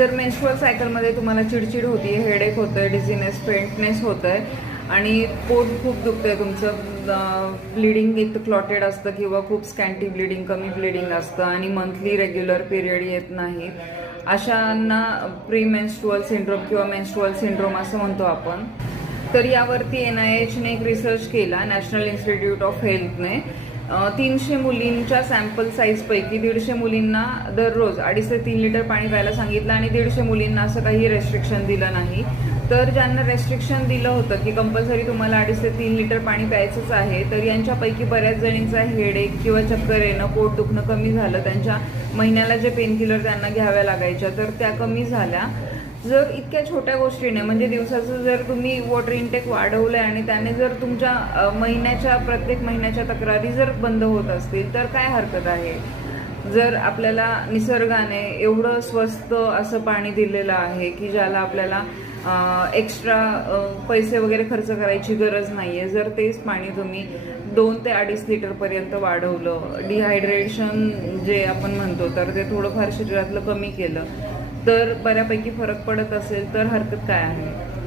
जर मेन्स्ट्रुअल सायकलमध्ये तुम्हाला चिडचिड होती, हेडेक होतंय, डिझीनेस, फेंटनेस होतंय आणि पोट खूप दुखतंय तुमचं, ब्लिडिंग इथं क्लॉटेड असतं किंवा खूप स्कॅन्टी ब्लिडिंग, कमी ब्लिडिंग असतं आणि मंथली रेग्युलर पिरियड येत नाहीत, अशांना प्री मेन्स्ट्रुअल सिंड्रोम किंवा मेन्स्ट्रुअल सिंड्रोम असं म्हणतो आपण. तर यावरती NIHने एक रिसर्च केला, नॅशनल इन्स्टिट्यूट ऑफ हेल्थने. 300 मुलींच्या सॅम्पल साईजपैकी 150 मुलींना दररोज 2.5 ते 3 लिटर पाणी प्यायला सांगितलं आणि 150 मुलींना असं काही रेस्ट्रिक्शन दिलं नाही. तर ज्यांना रेस्ट्रिक्शन दिलं होतं की कंपल्सरी तुम्हाला 2.5 ते 3 लिटर पाणी प्यायचंच आहे, तर यांच्यापैकी बऱ्याच जणींचा हेडेक किंवा चक्कर येणं, पोट दुखणं कमी झालं. त्यांच्या महिन्याला जे पेनकिलर त्यांना घ्याव्या लागायच्या तर त्या कमी झाल्या. जर इतक्या छोट्या गोष्टीने म्हणजे दिवसाचं जर तुम्ही वॉटर इनटेक वाढवलंय आणि त्याने जर तुमच्या प्रत्येक महिन्याच्या तक्रारी जर बंद होत असतील तर काय हरकत आहे. जर आपल्याला निसर्गाने एवढं स्वस्त असं पाणी दिलेलं आहे की ज्याला आपल्याला एक्स्ट्रा पैसे वगैरे खर्च करायची गरज नाहीये, जर तेच पाणी तुम्ही 2 ते 2.5 लिटरपर्यंत वाढवलं, डिहायड्रेशन जे आपण म्हणतो तर ते थोडंफार शरीरातलं कमी केलं, तर बऱ्यापैकी फरक पडत असेल तर हरकत काय आहे.